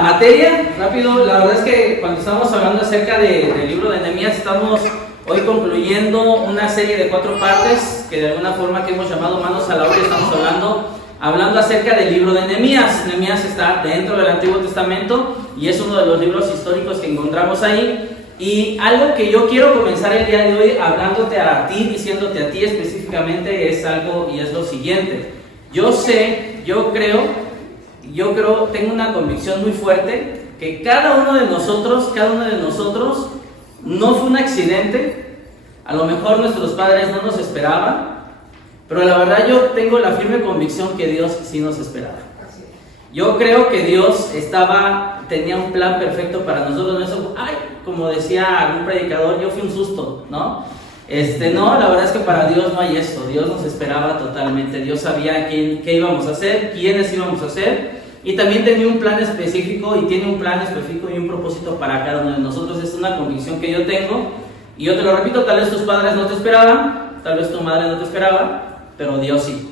a materia, rápido. La verdad es que cuando estamos hablando acerca del libro de Nehemías, estamos hoy concluyendo una serie de 4 partes que de alguna forma que hemos llamado Manos a la obra. Estamos hablando acerca del libro de Nehemías. Nehemías está dentro del Antiguo Testamento y es uno de los libros históricos que encontramos ahí. Y algo que yo quiero comenzar el día de hoy hablándote a ti, diciéndote a ti específicamente, es algo y es lo siguiente. Yo creo, tengo una convicción muy fuerte que cada uno de nosotros no fue un accidente. A lo mejor nuestros padres no nos esperaban, pero la verdad yo tengo la firme convicción que Dios sí nos esperaba. Yo creo que Dios tenía un plan perfecto para nosotros. No eso, como decía algún predicador, yo fui un susto, ¿no? No, la verdad es que para Dios no hay esto. Dios nos esperaba totalmente. Dios sabía qué íbamos a hacer, quiénes íbamos a hacer, y también tenía un plan específico y tiene un plan específico y un propósito para cada uno de nosotros. Es una convicción que yo tengo, y yo te lo repito, tal vez tus padres no te esperaban, tal vez tu madre no te esperaba, pero Dios sí.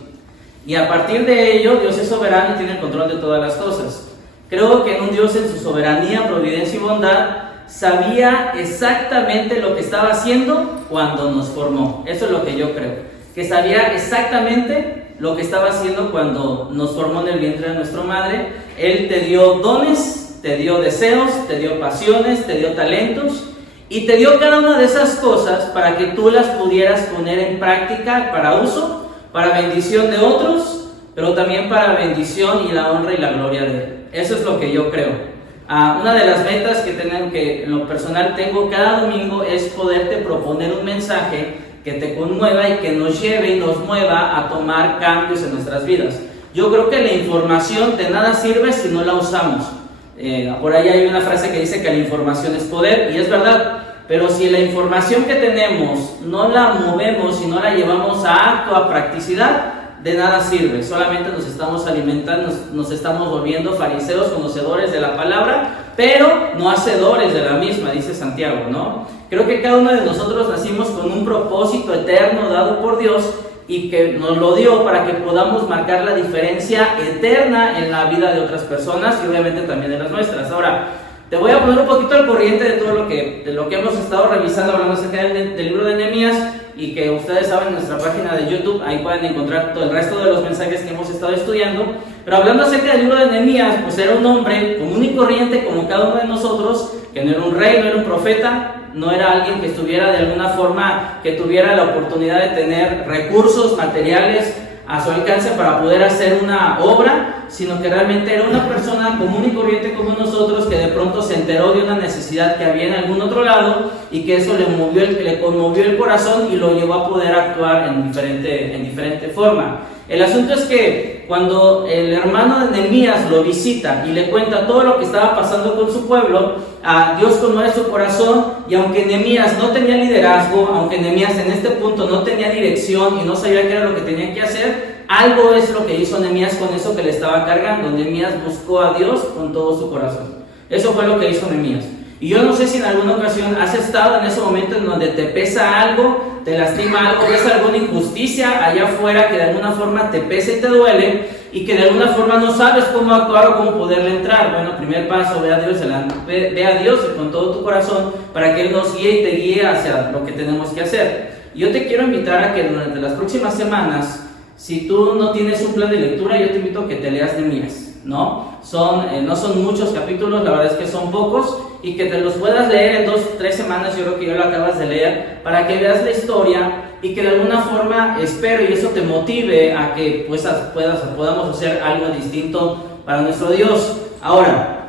Y a partir de ello, Dios es soberano y tiene el control de todas las cosas. Creo que en un Dios en su soberanía, providencia y bondad, sabía exactamente lo que estaba haciendo cuando nos formó. Eso es lo que yo creo. Que sabía exactamente lo que estaba haciendo cuando nos formó en el vientre de nuestra madre. Él te dio dones, te dio deseos, te dio pasiones, te dio talentos. Y te dio cada una de esas cosas para que tú las pudieras poner en práctica para uso, para bendición de otros, pero también para bendición y la honra y la gloria de Él. Eso es lo que yo creo. Una de las metas que en lo personal tengo cada domingo es poderte proponer un mensaje que te conmueva y que nos lleve y nos mueva a tomar cambios en nuestras vidas. Yo creo que la información de nada sirve si no la usamos. Por ahí hay una frase que dice que la información es poder, y es verdad. Pero si la información que tenemos no la movemos y no la llevamos a acto, a practicidad, de nada sirve. Solamente nos estamos alimentando, nos estamos volviendo fariseos, conocedores de la palabra, pero no hacedores de la misma, dice Santiago, ¿no? Creo que cada uno de nosotros nacimos con un propósito eterno dado por Dios y que nos lo dio para que podamos marcar la diferencia eterna en la vida de otras personas y obviamente también en las nuestras. Ahora, te voy a poner un poquito al corriente de todo lo que hemos estado revisando, hablando acerca del libro de Nehemías, y que ustedes saben en nuestra página de YouTube, ahí pueden encontrar todo el resto de los mensajes que hemos estado estudiando. Pero hablando acerca del libro de Nehemías, pues era un hombre común y corriente como cada uno de nosotros, que no era un rey, no era un profeta, no era alguien que estuviera de alguna forma, que tuviera la oportunidad de tener recursos materiales a su alcance para poder hacer una obra, sino que realmente era una persona común y corriente como nosotros, que de pronto se enteró de una necesidad que había en algún otro lado y que eso le conmovió el corazón y lo llevó a poder actuar en diferente forma. El asunto es que cuando el hermano de Nehemías lo visita y le cuenta todo lo que estaba pasando con su pueblo, Dios conmueve su corazón, y aunque Nehemías no tenía liderazgo, aunque Nehemías en este punto no tenía dirección y no sabía qué era lo que tenía que hacer, algo es lo que hizo Nehemías con eso que le estaba cargando. Nehemías buscó a Dios con todo su corazón. Eso fue lo que hizo Nehemías. Y yo no sé si en alguna ocasión has estado en ese momento en donde te pesa algo, te lastima algo, ves alguna injusticia allá afuera que de alguna forma te pesa y te duele, y que de alguna forma no sabes cómo actuar o cómo poderle entrar. Bueno, primer paso, ve a Dios con todo tu corazón para que Él nos guíe y te guíe hacia lo que tenemos que hacer. Yo te quiero invitar a que durante las próximas semanas, si tú no tienes un plan de lectura, yo te invito a que te leas Nehemías, ¿no? No son muchos capítulos, la verdad es que son pocos, y que te los puedas leer en 2-3 semanas. Yo creo que ya lo acabas de leer, para que veas la historia y que de alguna forma, espero, y eso te motive a que podamos hacer algo distinto para nuestro Dios. Ahora,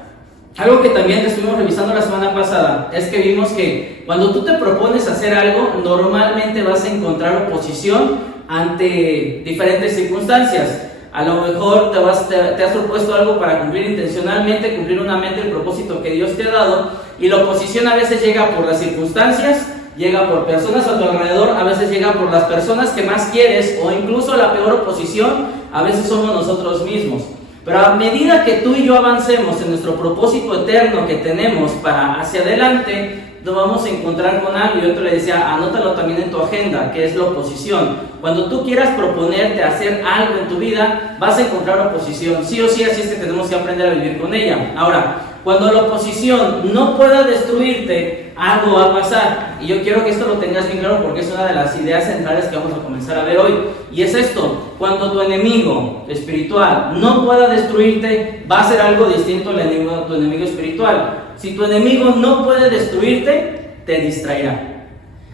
algo que también estuvimos revisando la semana pasada es que vimos que cuando tú te propones hacer algo, normalmente vas a encontrar oposición ante diferentes circunstancias. A lo mejor te has propuesto algo para cumplir intencionalmente, cumplir una meta, el propósito que Dios te ha dado, y la oposición a veces llega por las circunstancias, llega por personas a tu alrededor, a veces llega por las personas que más quieres, o incluso la peor oposición a veces somos nosotros mismos. Pero a medida que tú y yo avancemos en nuestro propósito eterno que tenemos para hacia adelante, nos vamos a encontrar con algo. Yo te le decía, anótalo también en tu agenda, que es la oposición. Cuando tú quieras proponerte hacer algo en tu vida, vas a encontrar oposición, sí o sí, así es que tenemos que aprender a vivir con ella. Ahora, cuando la oposición no pueda destruirte, algo va a pasar. Y yo quiero que esto lo tengas bien claro porque es una de las ideas centrales que vamos a comenzar a ver hoy. Y es esto: cuando tu enemigo espiritual no pueda destruirte, va a ser algo distinto al enemigo, tu enemigo espiritual. Si tu enemigo no puede destruirte, te distraerá.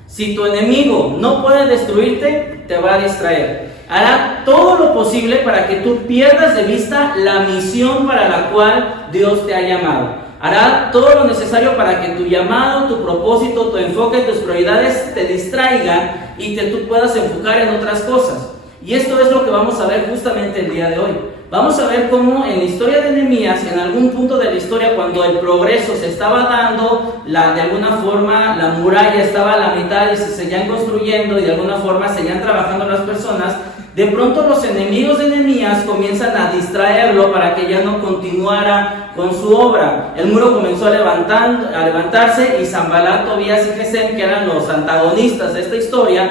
Si tu enemigo no puede destruirte, te va a distraer. Hará todo lo posible para que tú pierdas de vista la misión para la cual Dios te ha llamado. Hará todo lo necesario para que tu llamado, tu propósito, tu enfoque, tus prioridades te distraigan y que tú puedas enfocar en otras cosas. Y esto es lo que vamos a ver justamente el día de hoy. Vamos a ver cómo en la historia de Nehemías, en algún punto de la historia, cuando el progreso se estaba dando, de alguna forma la muralla estaba a la mitad y se seguían construyendo y de alguna forma seguían trabajando las personas, de pronto los enemigos de Nehemías comienzan a distraerlo para que ya no continuara con su obra. El muro comenzó a levantarse y Sanbalat, Tobías y Gesem, que eran los antagonistas de esta historia,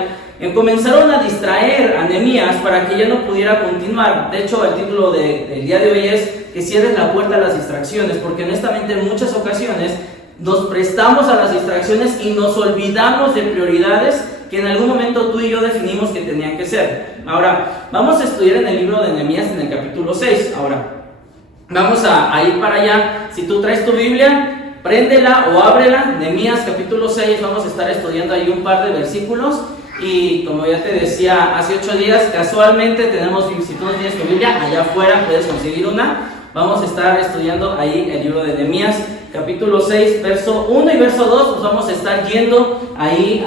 comenzaron a distraer a Nehemías para que ya no pudiera continuar. De hecho, el título del día de hoy es que cierres la puerta a las distracciones, porque honestamente en muchas ocasiones nos prestamos a las distracciones y nos olvidamos de prioridades que en algún momento tú y yo definimos que tenían que ser. Ahora, vamos a estudiar en el libro de Nehemías en el capítulo 6. Ahora, vamos a ir para allá. Si tú traes tu Biblia, préndela o ábrela. Nehemías capítulo 6, vamos a estar estudiando ahí un par de versículos. Y como ya te decía hace 8 días, casualmente tenemos, si tú no tienes tu Biblia, allá afuera puedes conseguir una. Vamos a estar estudiando ahí el libro de Nehemías, capítulo 6, verso 1 y verso 2. Nos vamos a estar yendo ahí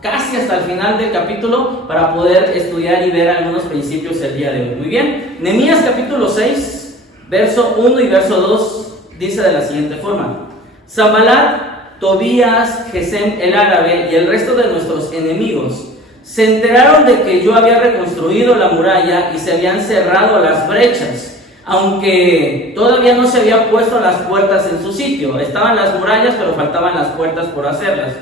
casi hasta el final del capítulo para poder estudiar y ver algunos principios el día de hoy. Muy bien, Nehemías capítulo 6, verso 1 y verso 2 dice de la siguiente forma: Sanbalat, Tobías, Gesem el árabe y el resto de nuestros enemigos se enteraron de que yo había reconstruido la muralla y se habían cerrado las brechas, aunque todavía no se había puesto las puertas en su sitio. Estaban las murallas, pero faltaban las puertas por hacerlas.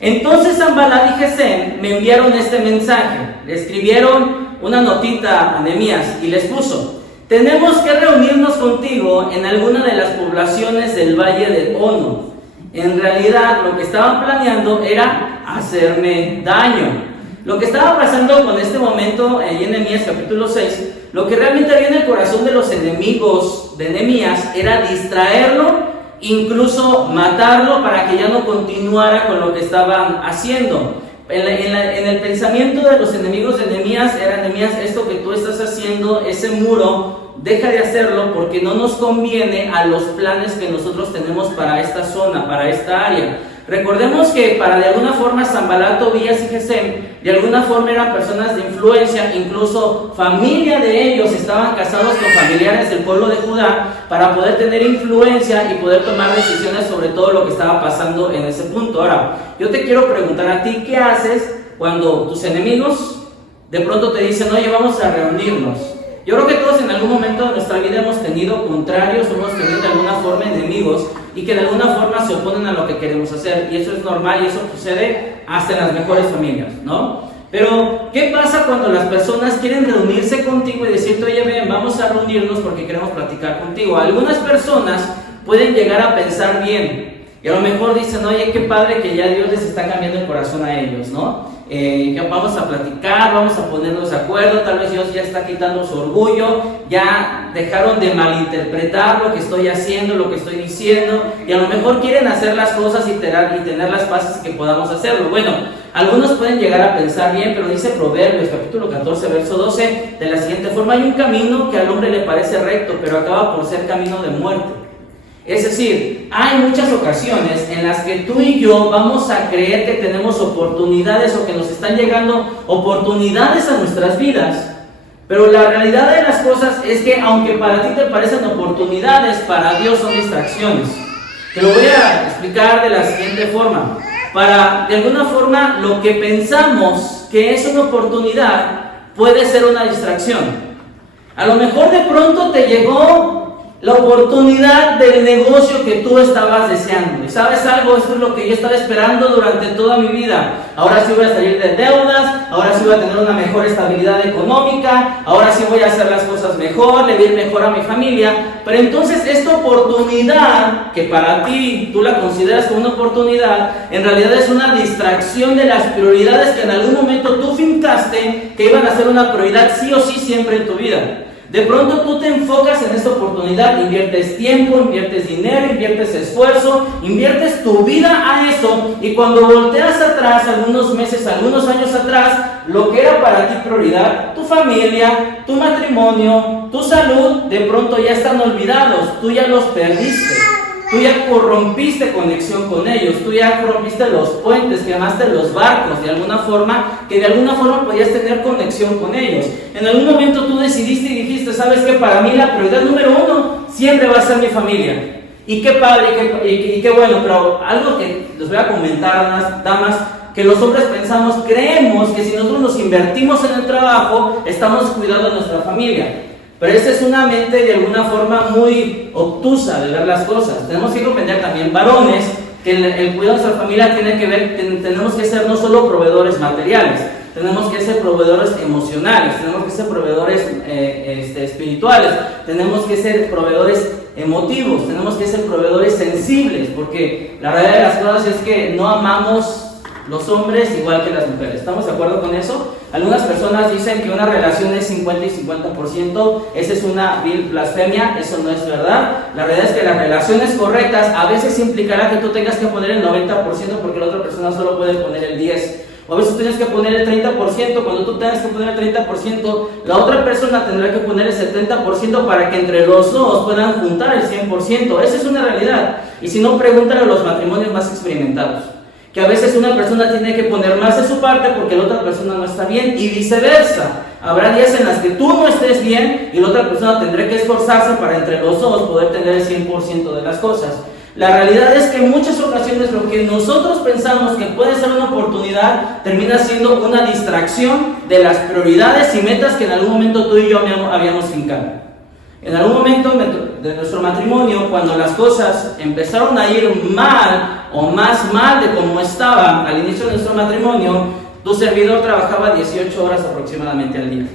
Entonces Sanbalat y Gesem me enviaron este mensaje. Le escribieron una notita a Nehemías y les puso: tenemos que reunirnos contigo en alguna de las poblaciones del valle de Ono. En realidad lo que estaban planeando era hacerme daño. Lo que estaba pasando con este momento en Nehemías capítulo 6, lo que realmente había en el corazón de los enemigos de Nehemías era distraerlo, incluso matarlo para que ya no continuara con lo que estaban haciendo. En el pensamiento de los enemigos de Nehemías era: Nehemías, esto que tú estás haciendo, ese muro, deja de hacerlo porque no nos conviene a los planes que nosotros tenemos para esta zona, para esta área. Recordemos que para de alguna forma Sanbalat, Tobías y Gesem de alguna forma eran personas de influencia, incluso familia de ellos estaban casados con familiares del pueblo de Judá para poder tener influencia y poder tomar decisiones sobre todo lo que estaba pasando en ese punto. Ahora, yo te quiero preguntar a ti, ¿qué haces cuando tus enemigos de pronto te dicen: oye, vamos a reunirnos? Yo creo que todos en algún momento de nuestra vida hemos tenido contrarios, hemos tenido de alguna forma enemigos y que de alguna forma se oponen a lo que queremos hacer, y eso es normal y eso sucede hasta en las mejores familias, ¿no? Pero, ¿qué pasa cuando las personas quieren reunirse contigo y decirte: oye, ven, vamos a reunirnos porque queremos platicar contigo? Algunas personas pueden llegar a pensar bien y a lo mejor dicen: oye, qué padre que ya Dios les está cambiando el corazón a ellos, ¿no? Que vamos a platicar, vamos a ponernos de acuerdo, tal vez Dios ya está quitando su orgullo, ya dejaron de malinterpretar lo que estoy haciendo, lo que estoy diciendo, y a lo mejor quieren hacer las cosas y tener las bases que podamos hacerlo. Bueno, algunos pueden llegar a pensar bien, pero dice Proverbios capítulo 14 verso 12 de la siguiente forma: hay un camino que al hombre le parece recto, pero acaba por ser camino de muerte. Es decir, hay muchas ocasiones en las que tú y yo vamos a creer que tenemos oportunidades o que nos están llegando oportunidades a nuestras vidas, pero la realidad de las cosas es que aunque para ti te parecen oportunidades, para Dios son distracciones. Te lo voy a explicar de la siguiente forma. De alguna forma, lo que pensamos que es una oportunidad puede ser una distracción. A lo mejor de pronto te llegó la oportunidad del negocio que tú estabas deseando. Y sabes algo, esto es lo que yo estaba esperando durante toda mi vida. Ahora sí voy a salir de deudas, ahora sí voy a tener una mejor estabilidad económica, ahora sí voy a hacer las cosas mejor, le voy a ir mejor a mi familia. Pero entonces esta oportunidad, que para ti tú la consideras como una oportunidad, en realidad es una distracción de las prioridades que en algún momento tú fincaste que iban a ser una prioridad sí o sí siempre en tu vida. De pronto tú te enfocas en esta oportunidad, inviertes tiempo, inviertes dinero, inviertes esfuerzo, inviertes tu vida a eso, y cuando volteas atrás, algunos meses, algunos años atrás, lo que era para ti prioridad, tu familia, tu matrimonio, tu salud, de pronto ya están olvidados, tú ya los perdiste. Tú ya corrompiste conexión con ellos, tú ya corrompiste los puentes, quemaste los barcos de alguna forma, que de alguna forma podías tener conexión con ellos. En algún momento tú decidiste y dijiste, ¿sabes qué? Para mí la prioridad número uno siempre va a ser mi familia. Y qué padre, y qué bueno, pero algo que les voy a comentar, damas, que los hombres pensamos, creemos que si nosotros nos invertimos en el trabajo, estamos cuidando a nuestra familia. Pero esa es una mente de alguna forma muy obtusa de ver las cosas. Tenemos que comprender también, varones, que el cuidado de nuestra familia tiene que ver, tenemos que ser no solo proveedores materiales, tenemos que ser proveedores emocionales, tenemos que ser proveedores espirituales, tenemos que ser proveedores emotivos, tenemos que ser proveedores sensibles, porque la realidad de las cosas es que no amamos los hombres igual que las mujeres. ¿Estamos de acuerdo con eso? Algunas personas dicen que una relación es 50 y 50%. Esa es una vil blasfemia, eso no es verdad. La realidad es que las relaciones correctas a veces implicará que tú tengas que poner el 90% porque la otra persona solo puede poner el 10%. O a veces tienes que poner el 30%, cuando tú tengas que poner el 30%, la otra persona tendrá que poner el 70% para que entre los dos puedan juntar el 100%. Esa es una realidad. Y si no, pregúntale a los matrimonios más experimentados. Que a veces una persona tiene que poner más de su parte porque la otra persona no está bien y viceversa. Habrá días en las que tú no estés bien y la otra persona tendrá que esforzarse para entre los dos poder tener el 100% de las cosas. La realidad es que en muchas ocasiones lo que nosotros pensamos que puede ser una oportunidad termina siendo una distracción de las prioridades y metas que en algún momento tú y yo habíamos fincado. En algún momento de nuestro matrimonio, cuando las cosas empezaron a ir mal o más mal de como estaban al inicio de nuestro matrimonio, tu servidor trabajaba 18 horas aproximadamente al día.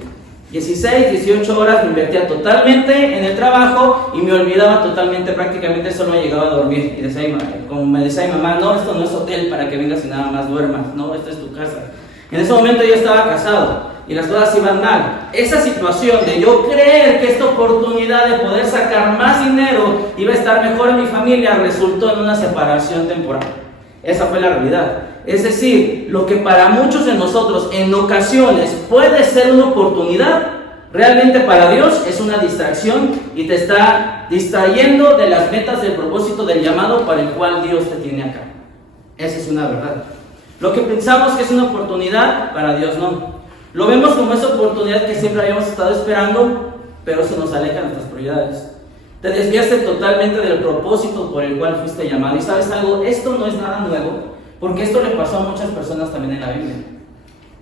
16, 18 horas me invertía totalmente en el trabajo y me olvidaba totalmente, prácticamente solo llegaba a dormir. Y decía, como me decía mi mamá, no, esto no es hotel para que vengas y nada más duermas, no, esto es tu casa. En ese momento yo estaba casado y las cosas iban mal. Esa situación de yo creer que esta oportunidad de poder sacar más dinero iba a estar mejor en mi familia resultó en una separación temporal. Esa fue la realidad. Es decir, lo que para muchos de nosotros en ocasiones puede ser una oportunidad, realmente para Dios es una distracción y te está distrayendo de las metas del propósito del llamado para el cual Dios te tiene acá. Esa es una verdad. Lo que pensamos que es una oportunidad, para Dios no. Lo vemos como esa oportunidad que siempre habíamos estado esperando, pero se nos aleja de nuestras prioridades. Te desviaste totalmente del propósito por el cual fuiste llamado. Y sabes algo, esto no es nada nuevo, porque esto le pasó a muchas personas también en la Biblia.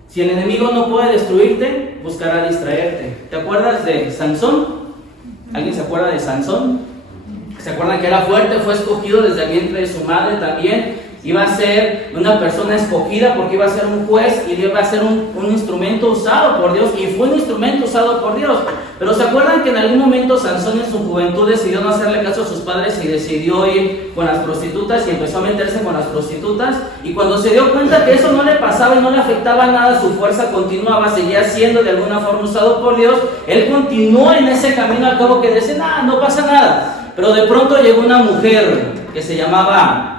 Si el enemigo no puede destruirte, buscará distraerte. ¿Te acuerdas de Sansón? ¿Alguien se acuerda de Sansón? ¿Se acuerdan que era fuerte? Fue escogido desde el vientre de su madre también. Iba a ser una persona escogida porque iba a ser un juez y iba a ser un instrumento usado por Dios, y fue un instrumento usado por Dios. Pero ¿se acuerdan que en algún momento Sansón en su juventud decidió no hacerle caso a sus padres y decidió ir con las prostitutas y empezó a meterse con las prostitutas? Y cuando se dio cuenta que eso no le pasaba y no le afectaba nada, su fuerza continuaba, seguía siendo de alguna forma usado por Dios, él continuó en ese camino al cabo que decía, no pasa nada. Pero de pronto llegó una mujer que se llamaba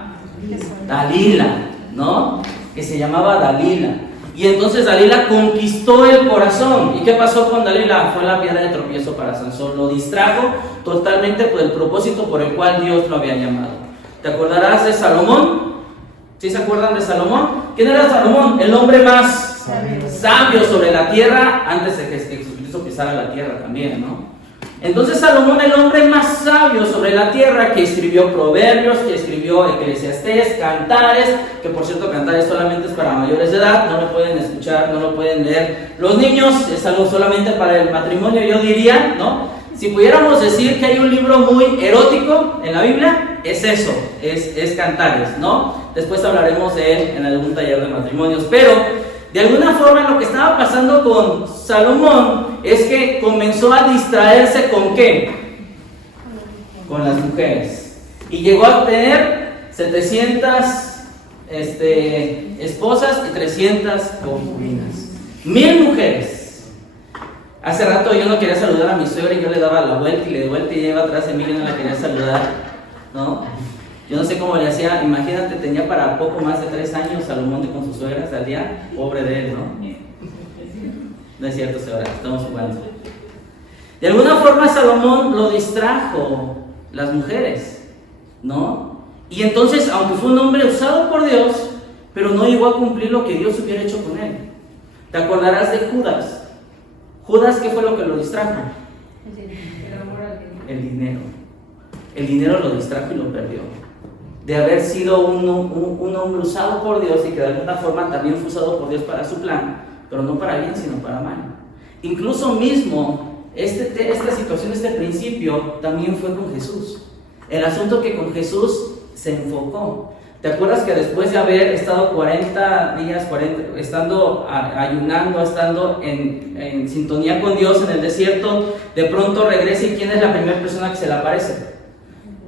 Dalila, ¿no? Que se llamaba Dalila. Y entonces Dalila conquistó el corazón. ¿Y qué pasó con Dalila? Fue la piedra de tropiezo para Sansón. Lo distrajo totalmente por el propósito por el cual Dios lo había llamado. ¿Te acordarás de Salomón? ¿Sí se acuerdan de Salomón? ¿Quién era Salomón? El hombre más sabio sobre la tierra antes de que Jesucristo pisara la tierra también, ¿no? Entonces Salomón, el hombre más sabio sobre la tierra, que escribió Proverbios, que escribió Eclesiastés, Cantares, que por cierto Cantares solamente es para mayores de edad, no lo pueden escuchar, no lo pueden leer los niños, es algo solamente para el matrimonio, yo diría, ¿no? Si pudiéramos decir que hay un libro muy erótico en la Biblia, es eso, es Cantares, ¿no? Después hablaremos de él en algún taller de matrimonios, pero de alguna forma lo que estaba pasando con Salomón es que comenzó a distraerse ¿con qué? Con las mujeres. Y llegó a tener 700 esposas y 300 concubinas. 1000 mujeres. Hace rato yo no quería saludar a mi suegra y yo le daba la vuelta y le di vuelta y ella iba atrás de mí y yo no la quería saludar, ¿no? Yo no sé cómo le hacía, imagínate, tenía para poco más de 3 años Salomón con sus suegras al día, pobre de él, ¿no? No es cierto, suegra, estamos jugando. De alguna forma Salomón lo distrajo las mujeres, ¿no? Y entonces, aunque fue un hombre usado por Dios, pero no llegó a cumplir lo que Dios hubiera hecho con él. ¿Te acordarás de Judas? Judas, ¿qué fue lo que lo distrajo? El dinero. El dinero lo distrajo y lo perdió. De haber sido un hombre usado por Dios y que de alguna forma también fue usado por Dios para su plan, pero no para bien, sino para mal. Incluso mismo, esta situación, este principio, también fue con Jesús. El asunto que con Jesús se enfocó. ¿Te acuerdas que después de haber estado 40 días, estando ayunando, estando en sintonía con Dios en el desierto, de pronto regresa y ¿quién es la primera persona que se le aparece?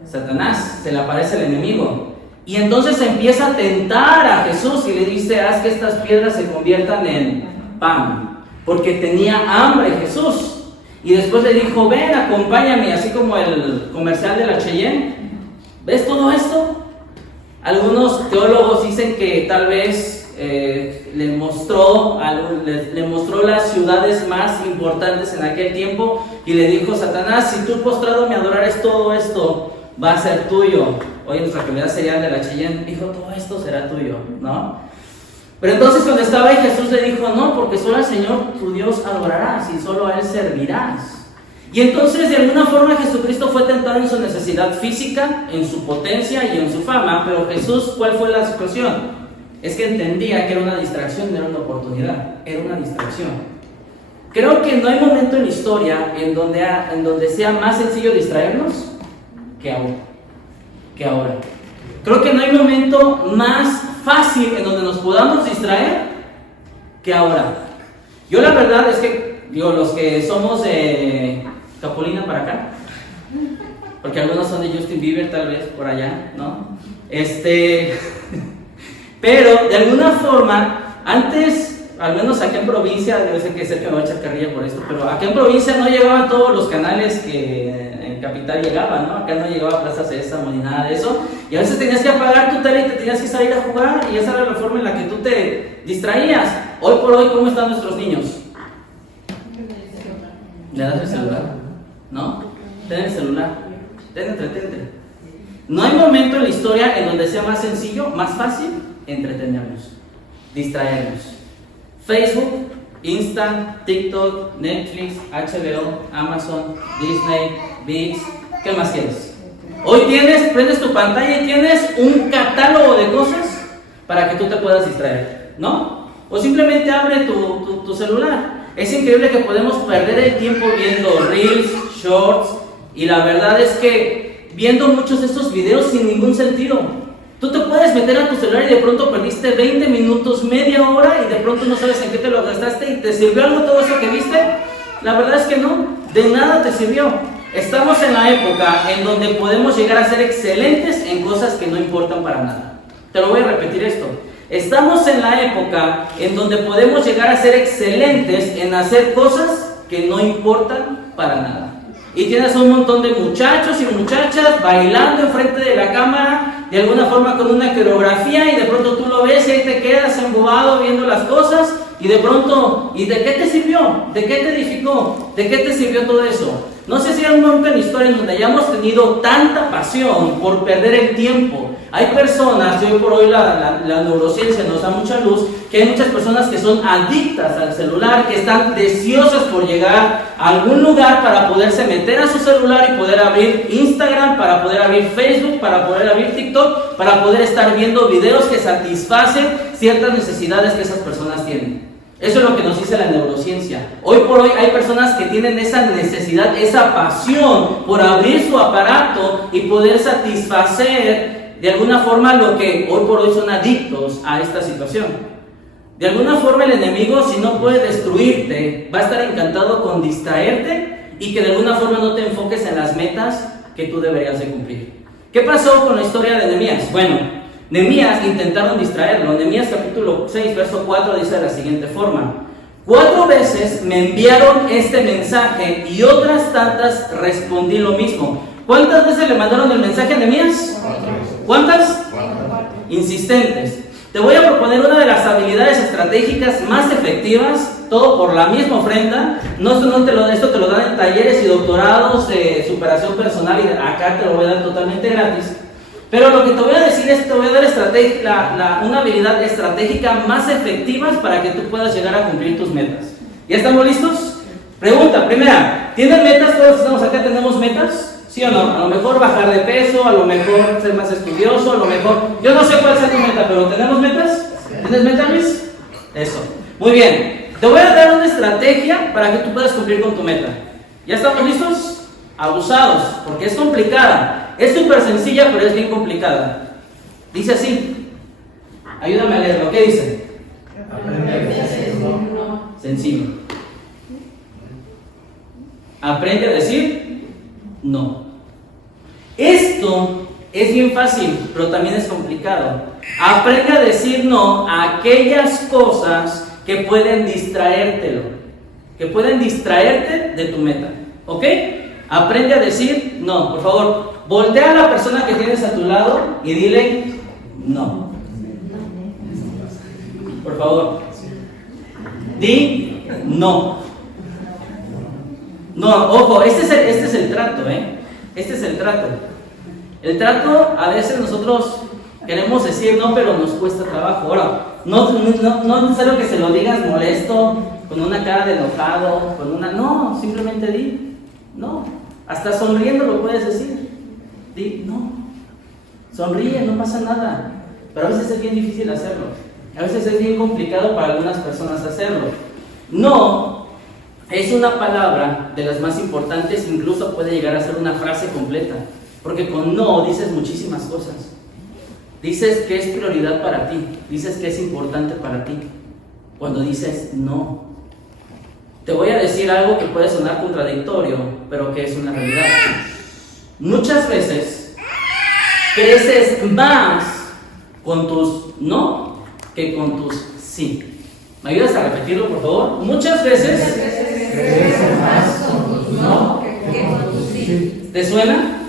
Satanás, se le aparece el enemigo. Y entonces empieza a tentar a Jesús y le dice, haz que estas piedras se conviertan en pan, porque tenía hambre Jesús. Y después le dijo, ven, acompáñame, así como el comercial de la Cheyenne. ¿Ves todo esto? Algunos teólogos dicen que tal vez le mostró las ciudades más importantes en aquel tiempo y le dijo, Satanás, si tú postrado me adorares, todo esto va a ser tuyo. Hoy nuestra comunidad sería de la Cheyenne, dijo, todo esto será tuyo, ¿no? Pero entonces cuando estaba ahí Jesús le dijo, no, porque solo al Señor tu Dios adorarás y solo a Él servirás. Y entonces de alguna forma Jesucristo fue tentado en su necesidad física, en su potencia y en su fama, pero Jesús, ¿cuál fue la situación? Es que entendía que era una distracción, no era una oportunidad, era una distracción. Creo que no hay momento en la historia en donde sea más sencillo distraernos que ahora. Creo que no hay momento más fácil en donde nos podamos distraer que ahora. Yo la verdad es que, los que somos de Capulina para acá, porque algunos son de Justin Bieber tal vez por allá, ¿no? Pero de alguna forma, antes, al menos aquí en provincia, yo sé que Sergio me va a echar carrilla por esto, pero aquí en provincia no llegaban todos los canales que en capital llegaban, ¿no? Acá no llegaba Plaza Sésamo ni nada de eso, y a veces tenías que apagar tu tele y te tenías que salir a jugar, y esa era la forma en la que tú te distraías. Hoy por hoy, ¿cómo están nuestros niños? Le das el celular, ¿no? Ten el celular, entretente. No hay momento en la historia en donde sea más sencillo, más fácil entretenernos, distraernos. Facebook, Insta, TikTok, Netflix, HBO, Amazon, Disney, ViX, ¿qué más quieres? Hoy prendes tu pantalla y tienes un catálogo de cosas para que tú te puedas distraer, ¿no? O simplemente abre tu celular. Es increíble que podemos perder el tiempo viendo reels, shorts, y la verdad es que viendo muchos de estos videos sin ningún sentido. Tú te puedes meter a tu celular y de pronto perdiste 20 minutos, media hora, y de pronto no sabes en qué te lo gastaste, y ¿te sirvió algo todo eso que viste? La verdad es que no, de nada te sirvió. Estamos en la época en donde podemos llegar a ser excelentes en cosas que no importan para nada. Te lo voy a repetir esto. Estamos en la época en donde podemos llegar a ser excelentes en hacer cosas que no importan para nada. Y tienes un montón de muchachos y muchachas bailando enfrente de la cámara, de alguna forma con una coreografía, y de pronto tú lo ves y ahí te quedas embobado viendo las cosas, y de pronto, ¿y de qué te sirvió? ¿De qué te edificó? ¿De qué te sirvió todo eso? No sé si hay un momento en la historia en donde hayamos tenido tanta pasión por perder el tiempo. Hay personas, y hoy por hoy la neurociencia nos da mucha luz, que hay muchas personas que son adictas al celular, que están deseosas por llegar a algún lugar para poderse meter a su celular y poder abrir Instagram, para poder abrir Facebook, para poder abrir TikTok, para poder estar viendo videos que satisfacen ciertas necesidades que esas personas tienen. Eso es lo que nos dice la neurociencia. Hoy por hoy hay personas que tienen esa necesidad, esa pasión por abrir su aparato y poder satisfacer de alguna forma lo que hoy por hoy son adictos a esta situación. De alguna forma el enemigo, si no puede destruirte, va a estar encantado con distraerte y que de alguna forma no te enfoques en las metas que tú deberías de cumplir. ¿Qué pasó con la historia de Nehemías? Bueno, Nehemías intentaron distraerlo. Nehemías capítulo 6, verso 4 dice de la siguiente forma: 4 veces me enviaron este mensaje y otras tantas respondí lo mismo. ¿Cuántas veces le mandaron el mensaje a Nehemías? ¿Cuántas? Insistentes. Te voy a proponer una de las habilidades estratégicas más efectivas, todo por la misma ofrenda. Esto te lo dan en talleres y doctorados de superación personal y acá te lo voy a dar totalmente gratis. Pero lo que te voy a decir es, te voy a dar una habilidad estratégica más efectiva para que tú puedas llegar a cumplir tus metas. ¿Ya estamos listos? Pregunta, primera, ¿tienen metas? Todos estamos acá, ¿tenemos metas? ¿Sí o no? A lo mejor bajar de peso, a lo mejor ser más estudioso, a lo mejor... Yo no sé cuál sea tu meta, pero ¿tenemos metas? ¿Tienes metas, Luis? Eso. Muy bien. Te voy a dar una estrategia para que tú puedas cumplir con tu meta. ¿Ya estamos listos? Abusados, porque es complicada. Es súper sencilla, pero es bien complicada. Dice así. Ayúdame a leerlo. ¿Qué dice? Aprende a decir no. Sencillo. Aprende a decir no. Esto es bien fácil, pero también es complicado. Aprende a decir no a aquellas cosas que pueden distraértelo, que pueden distraerte de tu meta. ¿Ok? Aprende a decir no. Por favor, voltea a la persona que tienes a tu lado y dile no. Por favor. Di no. No, ojo, este es el trato, ¿eh? Este es el trato. El trato, a veces nosotros queremos decir no, pero nos cuesta trabajo. Ahora, no es necesario que se lo digas molesto, con una cara de enojado, no, simplemente di no. Hasta sonriendo lo puedes decir. Di no. Sonríe, no pasa nada. Pero a veces es bien difícil hacerlo. A veces es bien complicado para algunas personas hacerlo. No es una palabra de las más importantes, incluso puede llegar a ser una frase completa. Porque con no dices muchísimas cosas. Dices que es prioridad para ti. Dices que es importante para ti. Cuando dices no. Te voy a decir algo que puede sonar contradictorio, pero que es una realidad. Muchas veces creces más con tus no que con tus sí. ¿Me ayudas a repetirlo, por favor? Muchas veces creces más con tus no que con tus sí. ¿Te suena?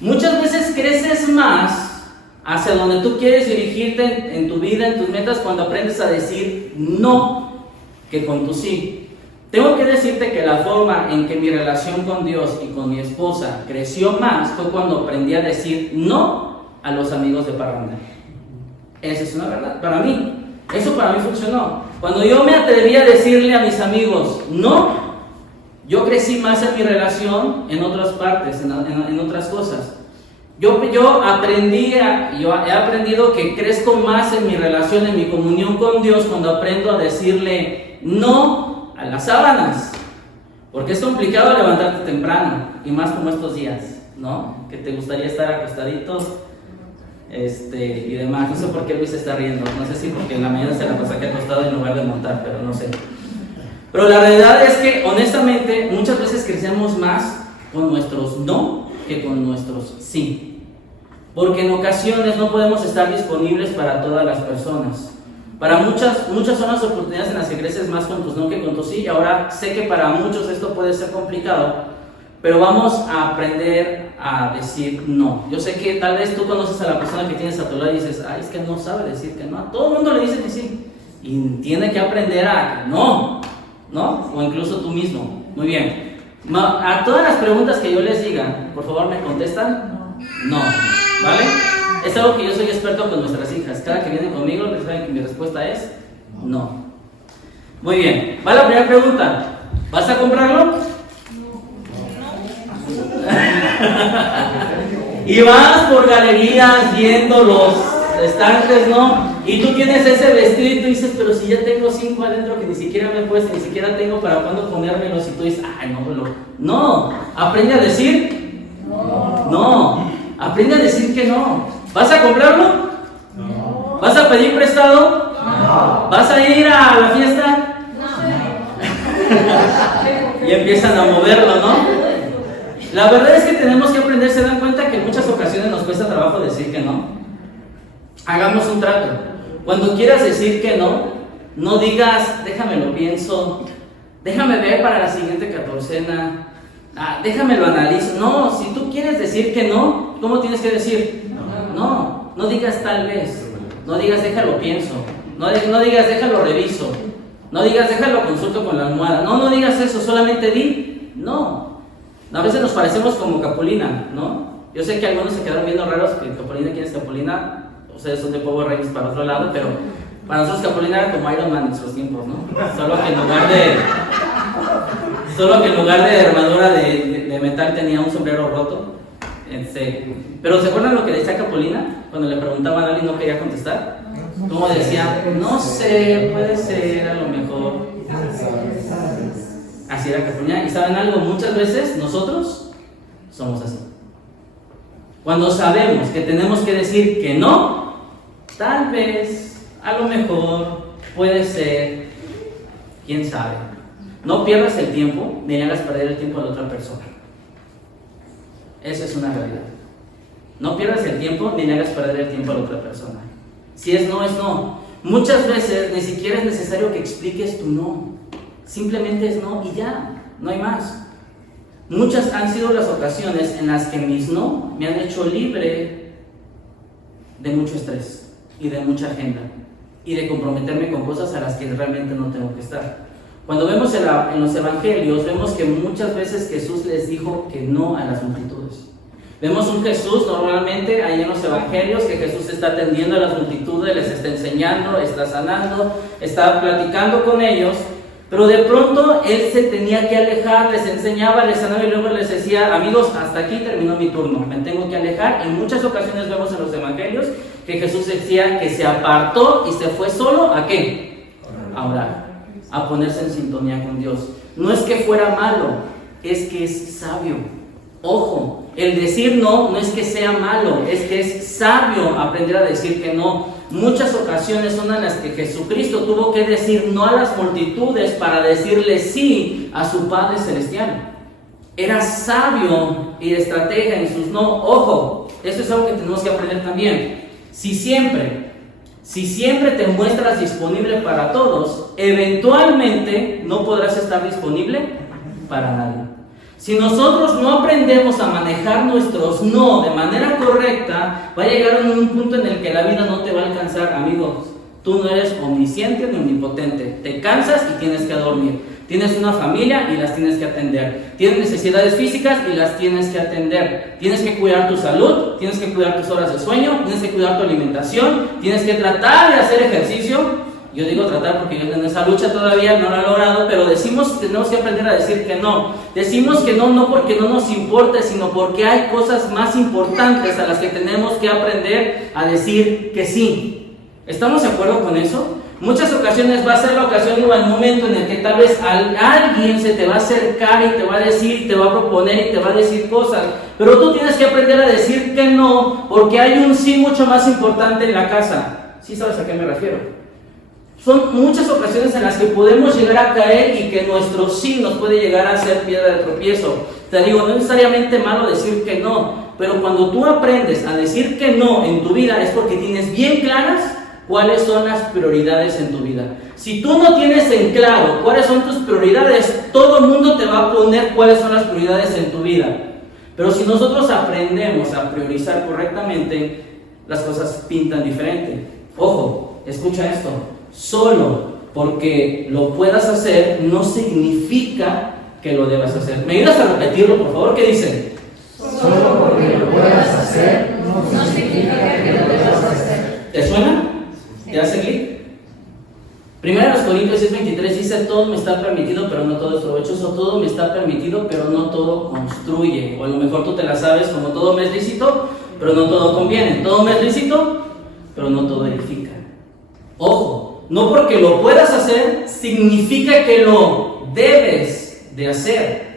Muchas veces creces más hacia donde tú quieres dirigirte en tu vida, en tus metas, cuando aprendes a decir no que con tu sí. Tengo que decirte que la forma en que mi relación con Dios y con mi esposa creció más fue cuando aprendí a decir no a los amigos de parranda. Esa es una verdad. Para mí, eso para mí funcionó. Cuando yo me atreví a decirle a mis amigos no, yo crecí más en mi relación en otras partes, en otras cosas. Yo he aprendido que crezco más en mi relación, en mi comunión con Dios, cuando aprendo a decirle no a las sábanas, porque es complicado levantarte temprano, y más como estos días, ¿no? Que te gustaría estar acostadito, y demás. No sé por qué Luis se está riendo, no sé si porque en la mañana se la pasa aquí acostado en lugar de montar, pero no sé. Pero la realidad es que, honestamente, muchas veces crecemos más con nuestros no que con nuestros sí, porque en ocasiones no podemos estar disponibles para todas las personas. Para muchas son las oportunidades en las que creces más con tus no que con tus sí. Y ahora sé que para muchos esto puede ser complicado, pero vamos a aprender a decir no. Yo sé que tal vez tú conoces a la persona que tienes a tu lado y dices, ay, es que no sabe decir que no. A todo el mundo le dice que sí. Y tiene que aprender a no, ¿no? O incluso tú mismo. Muy bien. A todas las preguntas que yo les diga, por favor, ¿me contestan? No. ¿Vale? Es algo que yo soy experto con nuestras hijas. Cada que vienen conmigo, les saben que mi respuesta es no. Muy bien. Va la primera pregunta. ¿Vas a comprarlo? No. Y vas por galerías viendo los estantes, ¿no? Y tú tienes ese vestido y tú dices, pero si ya tengo 5 adentro que ni siquiera me he puesto, ni siquiera tengo para cuándo ponérmelos, y tú dices, ay, no, aprende a decir no, aprende a decir que no. ¿Vas a comprarlo? No. ¿Vas a pedir prestado? No. ¿Vas a ir a la fiesta? No. Y empiezan a moverlo, ¿no? La verdad es que tenemos que aprender. ¿Se dan cuenta que en muchas ocasiones nos cuesta trabajo decir que no? Hagamos un trato. Cuando quieras decir que no, no digas, déjame lo pienso, déjame ver para la siguiente catorcena, déjame lo analizo. No, si tú quieres decir que no, ¿cómo tienes que decir? No digas tal vez, no digas déjalo pienso, no digas déjalo reviso, no digas déjalo consulto con la almohada, no digas eso, solamente di no. A veces nos parecemos como Capulina, ¿no? Yo sé que algunos se quedaron viendo raros, que Capulina, ¿quién es Capulina? Ustedes son de Power Rangers para otro lado, pero para nosotros Capulina era como Iron Man en sus tiempos, ¿no? Solo que en lugar de armadura de metal tenía un sombrero roto. Pero ¿se acuerdan lo que decía Capulina? Cuando le preguntaban a alguien y no quería contestar. ¿Cómo decía? No sé, puede ser, a lo mejor. Así era Capulina. ¿Y saben algo? Muchas veces nosotros somos así. Cuando sabemos que tenemos que decir que no, tal vez, a lo mejor, puede ser, quién sabe. No pierdas el tiempo ni le hagas perder el tiempo a la otra persona. Esa es una realidad. No pierdas el tiempo ni le hagas perder el tiempo a la otra persona. Si es no, es no. Muchas veces ni siquiera es necesario que expliques tu no. Simplemente es no y ya, no hay más. Muchas han sido las ocasiones en las que mis no me han hecho libre de mucho estrés y de mucha agenda y de comprometerme con cosas a las que realmente no tengo que estar. Cuando vemos en los evangelios, vemos que muchas veces Jesús les dijo que no a las multitudes. Vemos un Jesús normalmente ahí en los evangelios, que Jesús está atendiendo a las multitudes, les está enseñando, está sanando, está platicando con ellos. Pero de pronto él se tenía que alejar, les enseñaba, les sanaba y luego les decía, amigos, hasta aquí terminó mi turno, me tengo que alejar. En muchas ocasiones vemos en los evangelios que Jesús decía que se apartó y se fue solo, ¿a qué? A orar, a ponerse en sintonía con Dios. No es que fuera malo, es que es sabio. Ojo, el decir no es que sea malo, es que es sabio aprender a decir que no. Muchas ocasiones son en las que Jesucristo tuvo que decir no a las multitudes para decirle sí a su Padre Celestial. Era sabio y estratega en sus no. Ojo, esto es algo que tenemos que aprender también. Si siempre te muestras disponible para todos, eventualmente no podrás estar disponible para nadie. Si nosotros no aprendemos a manejar nuestros no de manera correcta, va a llegar a un punto en el que la vida no te va a alcanzar, amigos. Tú no eres omnisciente ni omnipotente. Te cansas y tienes que dormir. Tienes una familia y las tienes que atender. Tienes necesidades físicas y las tienes que atender. Tienes que cuidar tu salud, tienes que cuidar tus horas de sueño, tienes que cuidar tu alimentación, tienes que tratar de hacer ejercicio. Yo digo tratar porque yo en esa lucha todavía no lo he logrado, pero tenemos que aprender a decir que no. Decimos que no porque no nos importe, sino porque hay cosas más importantes a las que tenemos que aprender a decir que sí. ¿Estamos de acuerdo con eso? Muchas ocasiones va a ser la ocasión o el momento en el que tal vez alguien se te va a acercar y te va a decir, te va a proponer y te va a decir cosas, pero tú tienes que aprender a decir que no, porque hay un sí mucho más importante en la casa. ¿Sí sabes a qué me refiero? Son muchas ocasiones en las que podemos llegar a caer y que nuestro sí nos puede llegar a ser piedra de tropiezo. Te digo, no es necesariamente malo decir que no, pero cuando tú aprendes a decir que no en tu vida es porque tienes bien claras cuáles son las prioridades en tu vida. Si tú no tienes en claro cuáles son tus prioridades, todo el mundo te va a poner cuáles son las prioridades en tu vida. Pero si nosotros aprendemos a priorizar correctamente, las cosas pintan diferente. Ojo, escucha esto. Solo porque lo puedas hacer no significa que lo debas hacer. ¿Me ayudas a repetirlo, por favor? ¿Qué dice? Solo porque lo puedas hacer no significa que lo debas hacer. ¿Te suena? ¿Te hace clic? 1 Corintios 6:23 dice: todo me está permitido, pero no todo es provechoso. Todo me está permitido, pero no todo construye. O a lo mejor tú te la sabes como: todo me es lícito, pero no todo conviene. Todo me es lícito, pero no todo edifica. Ojo, no porque lo puedas hacer significa que lo debes de hacer.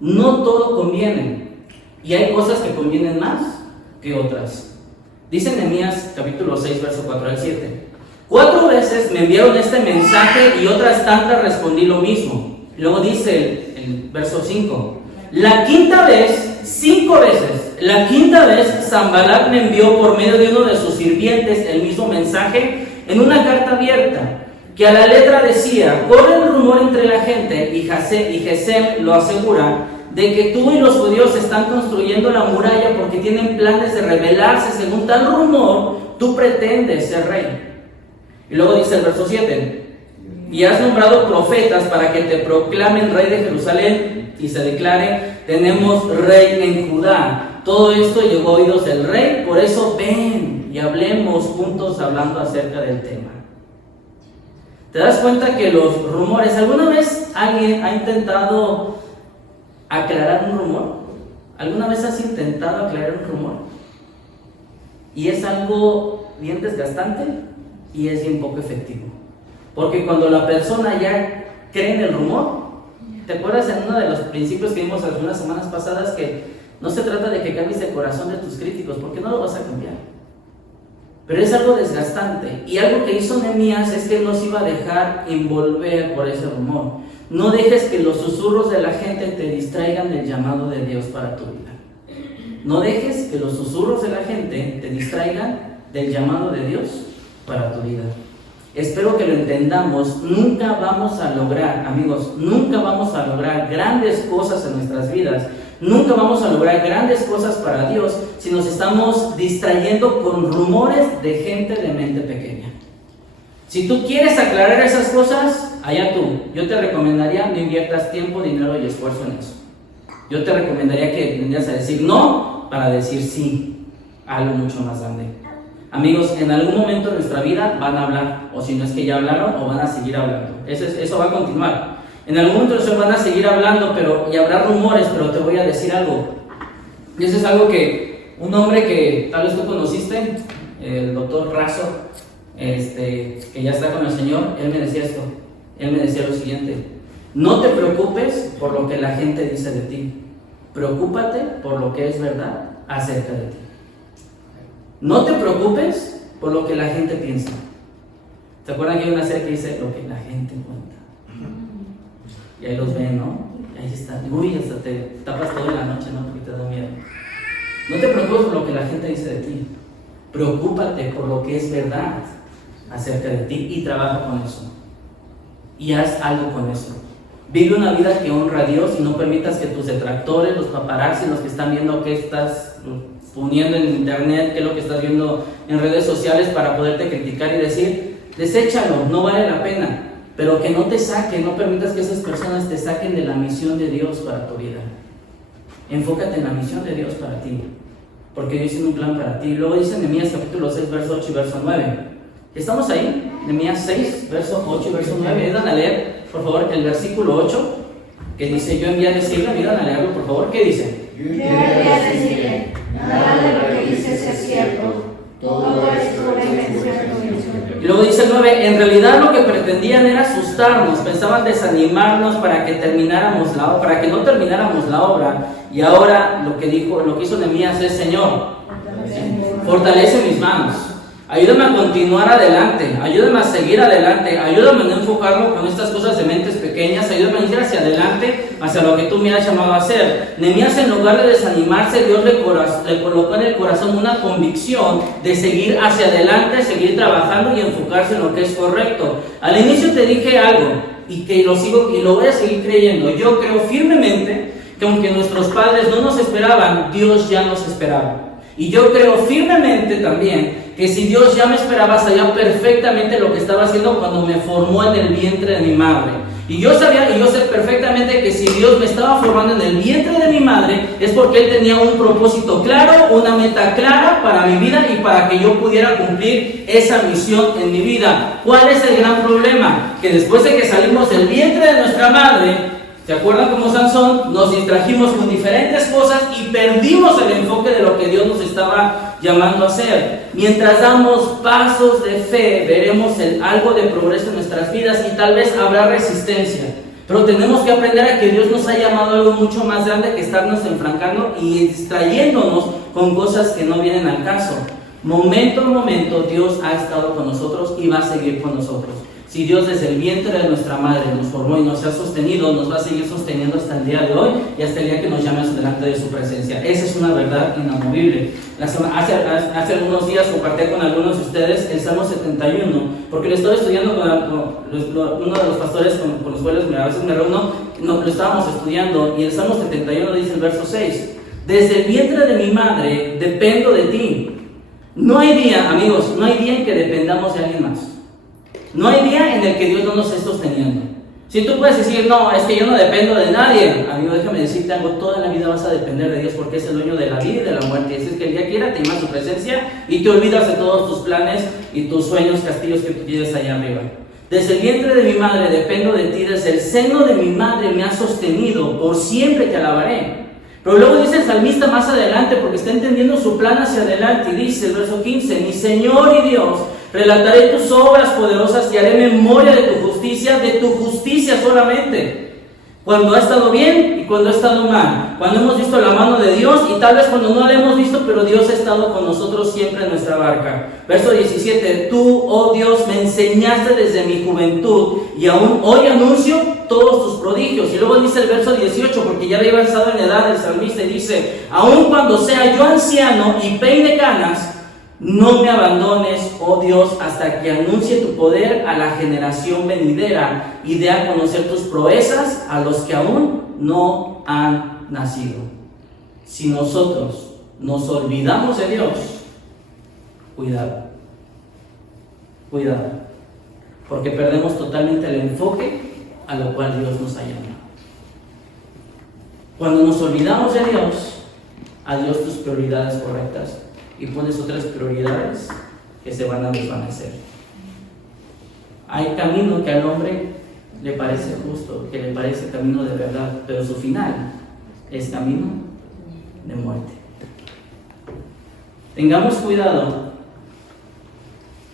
No todo conviene. Y hay cosas que convienen más que otras. Dice Nehemías capítulo 6, verso 4 al 7. 4 veces me enviaron este mensaje y otras tantas respondí lo mismo. Luego dice el verso 5. La quinta vez, 5 veces, la quinta vez Sanbalat me envió por medio de uno de sus sirvientes el mismo mensaje en una carta abierta, que a la letra decía: corre el rumor entre la gente, y Gesem lo asegura, de que tú y los judíos están construyendo la muralla porque tienen planes de rebelarse. Según tal rumor, tú pretendes ser rey. Y luego dice el verso 7: y has nombrado profetas para que te proclamen rey de Jerusalén y se declare: tenemos rey en Judá. Todo esto llegó a oídos del rey, por eso ven y hablemos juntos hablando acerca del tema. ¿Te das cuenta que los rumores, alguna vez alguien ha intentado aclarar un rumor? ¿Alguna vez has intentado aclarar un rumor? Y es algo bien desgastante y es bien poco efectivo. Porque cuando la persona ya cree en el rumor, ¿te acuerdas en uno de los principios que vimos algunas semanas pasadas que no se trata de que cambies el corazón de tus críticos, porque no lo vas a cambiar? Pero es algo desgastante. Y algo que hizo Nehemías es que no se iba a dejar envolver por ese rumor. No dejes que los susurros de la gente te distraigan del llamado de Dios para tu vida. No dejes que los susurros de la gente te distraigan del llamado de Dios para tu vida. Espero que lo entendamos. Nunca vamos a lograr, amigos, nunca vamos a lograr grandes cosas en nuestras vidas. Nunca vamos a lograr grandes cosas para Dios si nos estamos distrayendo con rumores de gente de mente pequeña. Si tú quieres aclarar esas cosas, allá tú. Yo te recomendaría no inviertas tiempo, dinero y esfuerzo en eso. Yo te recomendaría que vendrías a decir no para decir sí a algo mucho más grande. Amigos, en algún momento de nuestra vida van a hablar, o si no es que ya hablaron, o van a seguir hablando. Eso va a continuar. En algún momento de nuestra vida van a seguir hablando, y habrá rumores, pero te voy a decir algo. Y eso es algo que un hombre que tal vez tú conociste, el doctor Razo, que ya está con el Señor, él me decía esto. Él me decía lo siguiente: no te preocupes por lo que la gente dice de ti, preocúpate por lo que es verdad acerca de ti. No te preocupes por lo que la gente piensa. ¿Se acuerdan que hay una serie que dice lo que la gente cuenta? Y ahí los ven, ¿no? Y ahí está. Uy, hasta te tapas toda la noche, ¿no? Porque te da miedo. No te preocupes por lo que la gente dice de ti. Preocúpate por lo que es verdad acerca de ti y trabaja con eso. Y haz algo con eso. Vive una vida que honra a Dios y no permitas que tus detractores, los paparazzi, los que están viendo qué estás poniendo en internet, qué es lo que estás viendo en redes sociales para poderte criticar y decir, deséchalo, no vale la pena. Pero que no te saquen, no permitas que esas personas te saquen de la misión de Dios para tu vida. Enfócate en la misión de Dios para ti, porque Dios tiene un plan para ti. Luego dice Nehemías capítulo 6, verso 8 y verso 9. ¿Estamos ahí? Nehemías 6, verso 8 y verso 9. Ayudan a leer, por favor, el versículo 8, que dice, yo envié a decirle, ayudan a leerlo, por favor, ¿qué dice? Yo envié a decirle, nada de lo que dices es cierto, todo es pura invención tuya. Y luego dice el 9, en realidad lo que pretendían era asustarnos, pensaban desanimarnos para que no termináramos la obra. Y ahora lo que hizo Nehemías es, Señor, fortalece mis manos, ayúdame a continuar adelante, ayúdame a seguir adelante, ayúdame a no enfocarme con estas cosas de mentes pequeñas, ayúdame a ir hacia adelante, hacia lo que tú me has llamado a hacer. Nehemías, en lugar de desanimarse, Dios le colocó en el corazón una convicción de seguir hacia adelante, seguir trabajando y enfocarse en lo que es correcto. Al inicio te dije algo y que lo voy a seguir creyendo. Yo creo firmemente que aunque nuestros padres no nos esperaban, Dios ya nos esperaba. Y yo creo firmemente también que si Dios ya me esperaba, sabía perfectamente lo que estaba haciendo cuando me formó en el vientre de mi madre. Y yo sé perfectamente que si Dios me estaba formando en el vientre de mi madre, es porque Él tenía un propósito claro, una meta clara para mi vida y para que yo pudiera cumplir esa misión en mi vida. ¿Cuál es el gran problema? Que después de que salimos del vientre de nuestra madre, ¿Se acuerdan cómo Sansón? Nos distrajimos con diferentes cosas y perdimos el enfoque de lo que Dios nos estaba llamando a hacer. Mientras damos pasos de fe, veremos algo de progreso en nuestras vidas y tal vez habrá resistencia. Pero tenemos que aprender a que Dios nos ha llamado a algo mucho más grande que estarnos enfrancando y distrayéndonos con cosas que no vienen al caso. Momento a momento Dios ha estado con nosotros y va a seguir con nosotros. Si Dios desde el vientre de nuestra madre nos formó y nos ha sostenido, nos va a seguir sosteniendo hasta el día de hoy y hasta el día que nos llame delante de su presencia. Esa es una verdad inamovible. Hace algunos días compartí con algunos de ustedes el Salmo 71, porque lo estaba estudiando con uno de los pastores con los cuales a veces me reúno, lo estábamos estudiando, y el Salmo 71 dice el verso 6, desde el vientre de mi madre dependo de ti. No hay día, amigos, no hay día en que dependamos de alguien más. No hay día en el que Dios no nos esté sosteniendo. Si tú puedes decir, no, es que yo no dependo de nadie, amigo, déjame decirte algo, toda la vida vas a depender de Dios porque es el dueño de la vida y de la muerte. Es que el día quiera te llama su presencia y te olvidas de todos tus planes y tus sueños, castillos que tú tienes allá arriba. Desde el vientre de mi madre dependo de ti, desde el seno de mi madre me has sostenido, por siempre te alabaré. Pero luego dice el salmista más adelante, porque está entendiendo su plan hacia adelante, y dice el verso 15, mi Señor y Dios, relataré tus obras poderosas y haré memoria de tu justicia solamente. Cuando ha estado bien y cuando ha estado mal. Cuando hemos visto la mano de Dios y tal vez cuando no la hemos visto, pero Dios ha estado con nosotros siempre en nuestra barca. Verso 17, tú, oh Dios, me enseñaste desde mi juventud y aún hoy anuncio todos tus prodigios. Y luego dice el verso 18, porque ya había avanzado en edad el salmista, y dice, aún cuando sea yo anciano y peine canas, no me abandones, oh Dios, hasta que anuncie tu poder a la generación venidera y dé a conocer tus proezas a los que aún no han nacido. Si nosotros nos olvidamos de Dios, cuidado, porque perdemos totalmente el enfoque a lo cual Dios nos ha llamado. Cuando nos olvidamos de Dios, adiós tus prioridades correctas y pones otras prioridades que se van a desvanecer. Hay camino que al hombre le parece justo, que le parece camino de verdad, pero su final es camino de muerte. Tengamos cuidado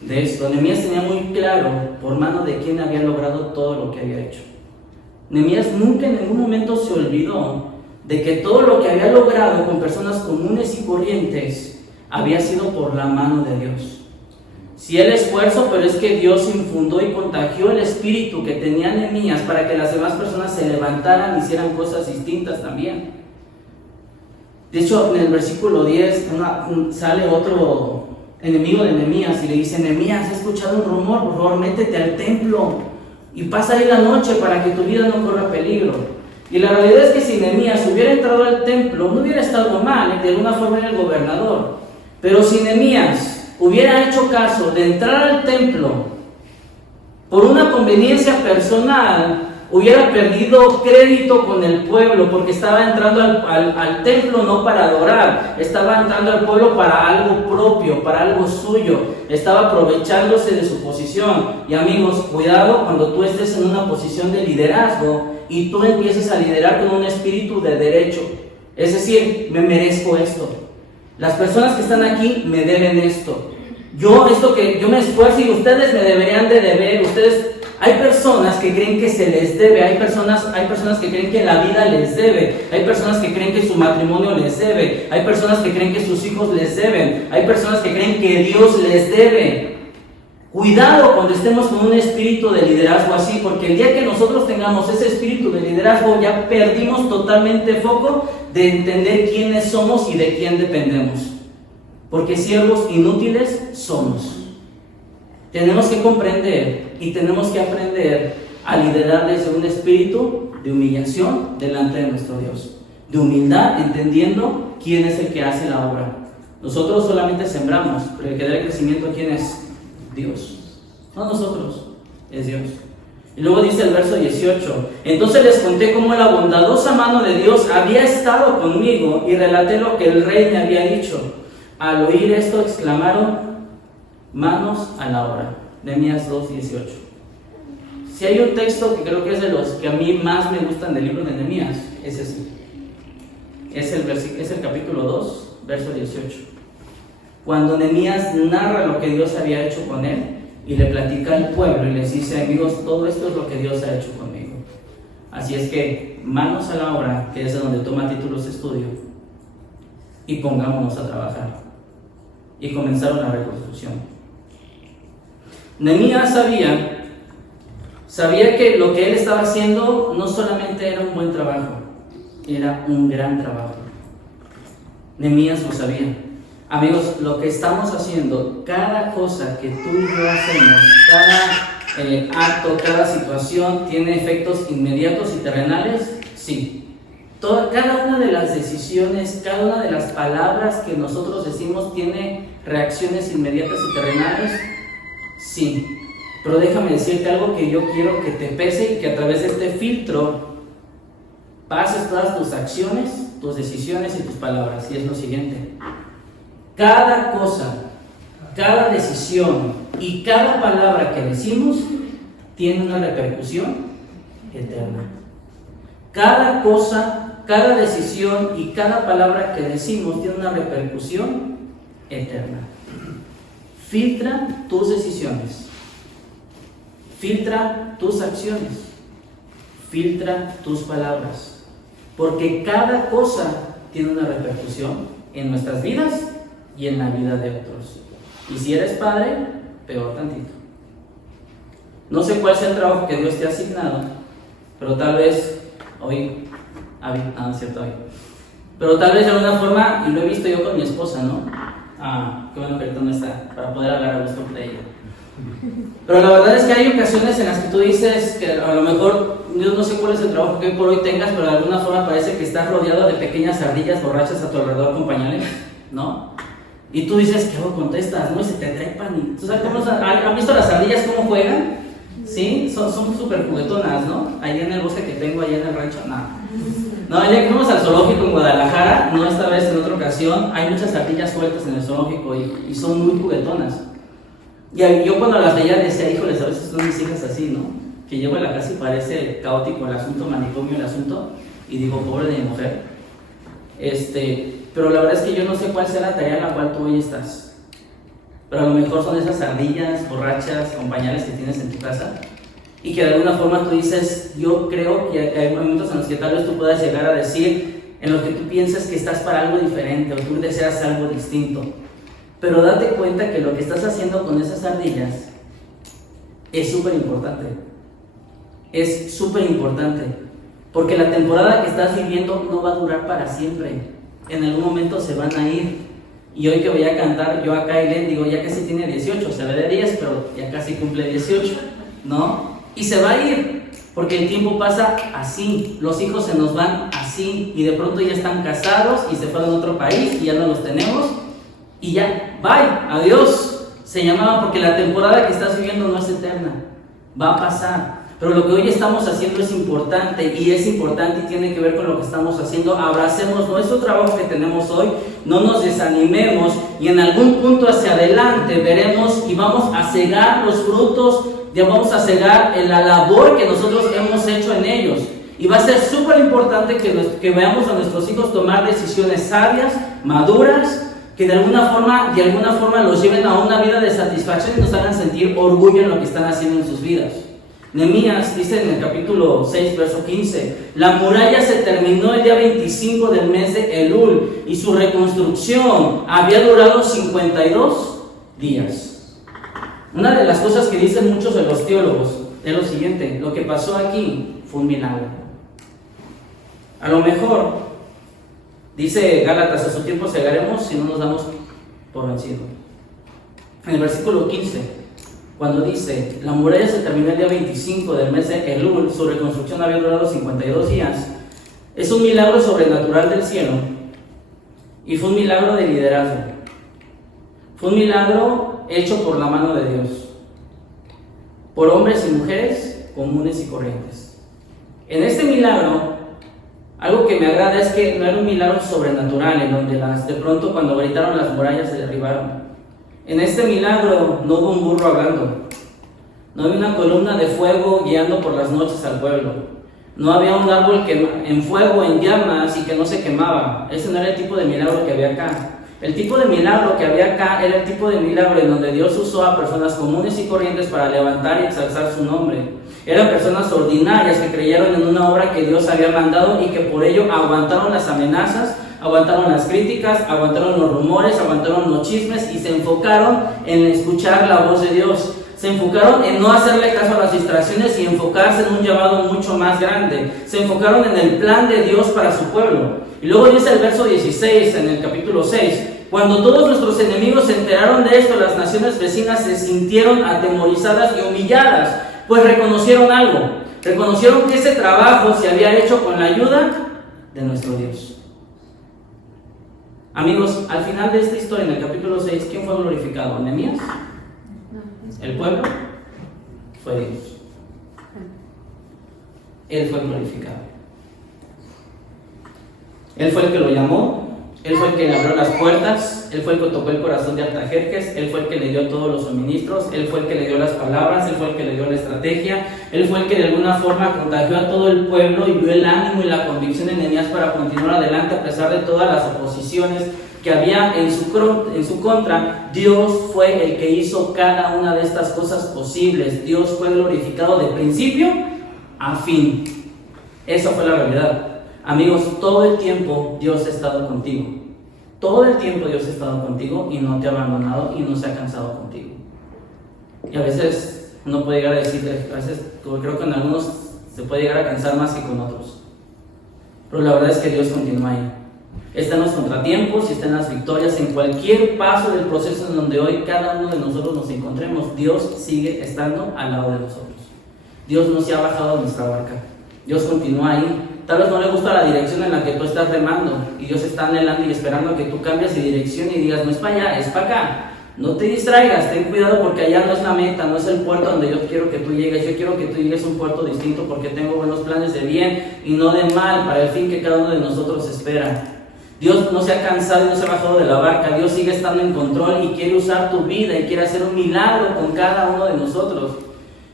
de esto. Nehemías tenía muy claro por mano de quién había logrado todo lo que había hecho. Nehemías nunca en ningún momento se olvidó de que todo lo que había logrado con personas comunes y corrientes había sido por la mano de Dios. Sí, el esfuerzo, pero es que Dios infundó y contagió el espíritu que tenía Nehemías para que las demás personas se levantaran y hicieran cosas distintas también. De hecho, en el versículo 10 sale otro enemigo de Nehemías y le dice, Nehemías, he escuchado un rumor, por favor métete al templo y pasa ahí la noche para que tu vida no corra peligro. Y la realidad es que si Nehemías hubiera entrado al templo, no hubiera estado mal, de alguna forma era el gobernador. Pero si Nehemías hubiera hecho caso de entrar al templo por una conveniencia personal, hubiera perdido crédito con el pueblo, porque estaba entrando al templo no para adorar, estaba entrando al pueblo para algo propio, para algo suyo, estaba aprovechándose de su posición. Y amigos, cuidado cuando tú estés en una posición de liderazgo y tú empieces a liderar con un espíritu de derecho, es decir, me merezco esto. Las personas que están aquí me deben esto. Esto que yo me esfuerzo y ustedes me deberían de deber. Hay personas que creen que se les debe, hay personas que creen que la vida les debe, hay personas que creen que su matrimonio les debe, hay personas que creen que sus hijos les deben, hay personas que creen que Dios les debe. Cuidado cuando estemos con un espíritu de liderazgo así, porque el día que nosotros tengamos ese espíritu de liderazgo ya perdimos totalmente foco de entender quiénes somos y de quién dependemos, porque siervos inútiles somos. Tenemos que comprender y tenemos que aprender a liderar desde un espíritu de humillación delante de nuestro Dios, de humildad, entendiendo quién es el que hace la obra. Nosotros solamente sembramos, pero el que da el crecimiento, ¿quién es? Dios. No nosotros, es Dios. Y luego dice el verso 18, entonces les conté cómo la bondadosa mano de Dios había estado conmigo y relaté lo que el rey me había dicho. Al oír esto exclamaron, manos a la obra. Nehemías 2:18. Si hay un texto que creo que es de los que a mí más me gustan del libro de Nehemías, es ese. Es el capítulo 2, verso 18. Cuando Nehemías narra lo que Dios había hecho con él y le platica al pueblo y les dice: amigos, todo esto es lo que Dios ha hecho conmigo. Así es que manos a la obra, que es de donde toma títulos de estudio, y pongámonos a trabajar. Y comenzaron la reconstrucción. Nehemías sabía que lo que él estaba haciendo no solamente era un buen trabajo, era un gran trabajo. Nehemías lo sabía. Amigos, lo que estamos haciendo, cada cosa que tú y yo hacemos, cada acto, cada situación, ¿tiene efectos inmediatos y terrenales? Sí. Cada una de las decisiones, cada una de las palabras que nosotros decimos, ¿tiene reacciones inmediatas y terrenales? Sí. Pero déjame decirte algo que yo quiero que te pese y que a través de este filtro pases todas tus acciones, tus decisiones y tus palabras. Y es lo siguiente: cada cosa, cada decisión y cada palabra que decimos tiene una repercusión eterna. Cada cosa, cada decisión y cada palabra que decimos tiene una repercusión eterna. Filtra tus decisiones, filtra tus acciones, filtra tus palabras, porque cada cosa tiene una repercusión en nuestras vidas y en la vida de otros. Y si eres padre, peor tantito. No sé cuál sea el trabajo que Dios te ha asignado, pero tal vez hoy, no es cierto, hoy, pero tal vez de alguna forma, y lo he visto yo con mi esposa, ¿no? Qué bueno que ahorita no está, para poder hablar a gusto de ella. Pero la verdad es que hay ocasiones en las que tú dices que a lo mejor, yo no sé cuál es el trabajo que hoy por hoy tengas, pero de alguna forma parece que estás rodeado de pequeñas ardillas borrachas a tu alrededor con pañales, ¿no? Y tú dices, ¿qué hago? Contestas, ¿no? Y se te trepan. Y, ¿tú sabes cómo? ¿Han visto las ardillas cómo juegan? Sí, son súper juguetonas, ¿no? Ahí en el bosque que tengo, ahí en el rancho, nada. No, ya que fuimos al zoológico en Guadalajara, no esta vez, en otra ocasión, hay muchas ardillas sueltas en el zoológico y son muy juguetonas. Y yo cuando las veía decía, híjoles, a veces son mis hijas así, ¿no? Que llego a la casa y parece caótico el asunto, manicomio el asunto, y digo, pobre de mi mujer. Pero la verdad es que yo no sé cuál sea la tarea en la cual tú hoy estás. Pero a lo mejor son esas ardillas borrachas con pañales que tienes en tu casa y que de alguna forma tú dices, yo creo que hay momentos en los que tal vez tú puedas llegar a decir, en los que tú piensas que estás para algo diferente o tú deseas algo distinto. Pero date cuenta que lo que estás haciendo con esas ardillas es súper importante. Es súper importante. Porque la temporada que estás viviendo no va a durar para siempre. En algún momento se van a ir. Y hoy que voy a cantar, yo a Kailen digo, ya casi tiene 18, se ve de 10, pero ya casi cumple 18, ¿no? Y se va a ir, porque el tiempo pasa así, los hijos se nos van así, y de pronto ya están casados y se fueron a otro país y ya no los tenemos, y ya, bye, adiós. Se llamaba porque la temporada que estás viviendo no es eterna, va a pasar. Pero lo que hoy estamos haciendo es importante y tiene que ver con lo que estamos haciendo. Abracemos nuestro trabajo que tenemos hoy, no nos desanimemos y en algún punto hacia adelante veremos y vamos a cegar los frutos, ya vamos a cegar la labor que nosotros hemos hecho en ellos. Y va a ser súper importante que veamos a nuestros hijos tomar decisiones sabias, maduras, que de alguna forma los lleven a una vida de satisfacción y nos hagan sentir orgullo en lo que están haciendo en sus vidas. Nehemías dice en el capítulo 6, verso 15, la muralla se terminó el día 25 del mes de Elul y su reconstrucción había durado 52 días. Una de las cosas que dicen muchos de los teólogos es lo siguiente, lo que pasó aquí fue un milagro. A lo mejor, dice Gálatas, a su tiempo cegaremos si no nos damos por vencido. En el versículo 15, cuando dice, la muralla se terminó el día 25 del mes de Elul, su reconstrucción había durado 52 días, es un milagro sobrenatural del cielo y fue un milagro de liderazgo. Fue un milagro hecho por la mano de Dios, por hombres y mujeres comunes y corrientes. En este milagro, algo que me agrada es que no era un milagro sobrenatural en donde de pronto cuando gritaron las murallas se derribaron. En este milagro no hubo un burro hablando, No había una columna de fuego guiando por las noches al pueblo. No había un árbol en fuego, en llamas y que no se quemaba. Ese no era el tipo de milagro que había acá. El tipo de milagro que había acá era el tipo de milagro en donde Dios usó a personas comunes y corrientes para levantar y exalzar su nombre. Eran personas ordinarias que creyeron en una obra que Dios había mandado y que por ello aguantaron las amenazas, aguantaron las críticas, aguantaron los rumores, aguantaron los chismes y se enfocaron en escuchar la voz de Dios. Se enfocaron en no hacerle caso a las distracciones y enfocarse en un llamado mucho más grande. Se enfocaron en el plan de Dios para su pueblo. Y luego dice el verso 16 en el capítulo 6. Cuando todos nuestros enemigos se enteraron de esto, las naciones vecinas se sintieron atemorizadas y humilladas, pues reconocieron algo. Reconocieron que ese trabajo se había hecho con la ayuda de nuestro Dios. Amigos, al final de esta historia, en el capítulo 6, ¿quién fue glorificado? ¿Nehemías? ¿El pueblo? Fue Dios. Él fue glorificado. Él fue el que lo llamó, Él fue el que le abrió las puertas, Él fue el que tocó el corazón de Artajerjes, Él fue el que le dio todos los suministros, Él fue el que le dio las palabras, Él fue el que le dio la estrategia, Él fue el que de alguna forma contagió a todo el pueblo y dio el ánimo y la convicción en Nehemías para continuar adelante a pesar de todas las oposiciones que había en su contra. Dios fue el que hizo cada una de estas cosas posibles. Dios fue glorificado de principio a fin. Esa fue la realidad. Amigos, todo el tiempo Dios ha estado contigo. Todo el tiempo Dios ha estado contigo y no te ha abandonado y no se ha cansado contigo. Y a veces uno puede llegar a decir, a veces creo que en algunos se puede llegar a cansar más que con otros. Pero la verdad es que Dios continúa ahí. Está en los contratiempos y está en las victorias, en cualquier paso del proceso en donde hoy cada uno de nosotros nos encontremos, Dios sigue estando al lado de nosotros. Dios no se ha bajado de nuestra barca. Dios continúa ahí. Tal vez no le gusta la dirección en la que tú estás remando y Dios está anhelando y esperando a que tú cambies de dirección y digas, no es para allá, es para acá. No te distraigas, ten cuidado porque allá no es la meta, no es el puerto donde yo quiero que tú llegues. Yo quiero que tú llegues a un puerto distinto porque tengo buenos planes de bien y no de mal para el fin que cada uno de nosotros espera. Dios no se ha cansado y no se ha bajado de la barca. Dios sigue estando en control y quiere usar tu vida y quiere hacer un milagro con cada uno de nosotros.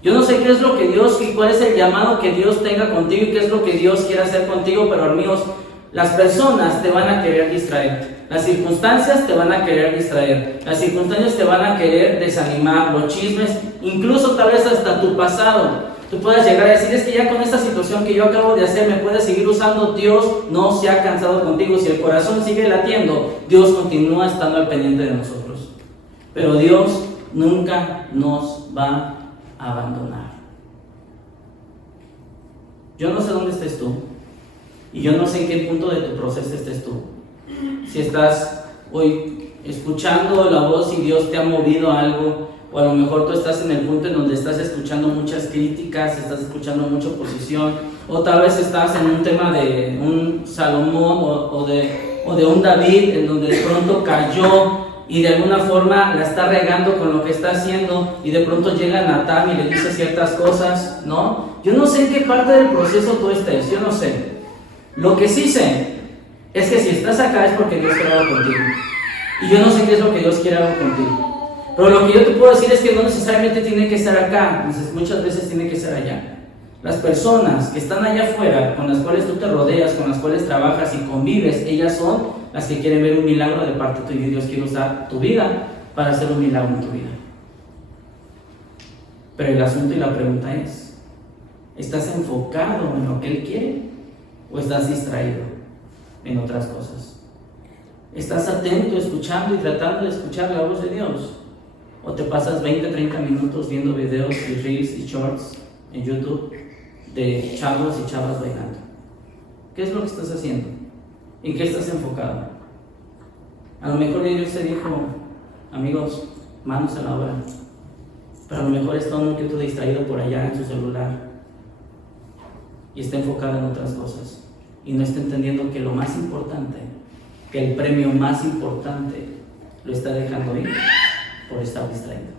Yo no sé qué es lo que Dios y cuál es el llamado que Dios tenga contigo y qué es lo que Dios quiere hacer contigo, pero amigos, las personas te van a querer distraer, las circunstancias te van a querer distraer, las circunstancias te van a querer desanimar, los chismes, incluso tal vez hasta tu pasado. Tú puedes llegar a decir, es que ya con esta situación que yo acabo de hacer me puedes seguir usando. Dios no se ha cansado contigo. Si el corazón sigue latiendo, Dios continúa estando al pendiente de nosotros. Pero Dios nunca nos va a abandonar. Yo no sé dónde estés tú y yo no sé en qué punto de tu proceso estés tú. Si estás hoy escuchando la voz y Dios te ha movido a algo, o a lo mejor tú estás en el punto en donde estás escuchando muchas críticas, estás escuchando mucha oposición, o tal vez estás en un tema de un Salomón o de un David en donde de pronto cayó y de alguna forma la está regando con lo que está haciendo y de pronto llega Natán y le dice ciertas cosas, ¿no? Yo no sé en qué parte del proceso tú estés, yo no sé. Lo que sí sé es que si estás acá es porque Dios quiere algo contigo. Y yo no sé qué es lo que Dios quiere algo contigo. Pero lo que yo te puedo decir es que no necesariamente tiene que ser acá, muchas veces tiene que ser allá. Las personas que están allá afuera, con las cuales tú te rodeas, con las cuales trabajas y convives, ellas son las que quieren ver un milagro de parte tuya y Dios quiere usar tu vida para hacer un milagro en tu vida. Pero el asunto y la pregunta es, ¿estás enfocado en lo que Él quiere o estás distraído en otras cosas? ¿Estás atento, escuchando y tratando de escuchar la voz de Dios? ¿O te pasas 20, 30 minutos viendo videos y reels y shorts en YouTube de chavos y chavas bailando? ¿Qué es lo que estás haciendo? ¿En qué estás enfocado? A lo mejor Dios te dijo, amigos, manos a la obra. Pero a lo mejor está uno que otro distraído por allá en su celular y está enfocado en otras cosas y no está entendiendo que lo más importante, que el premio más importante lo está dejando ir por estar distraído.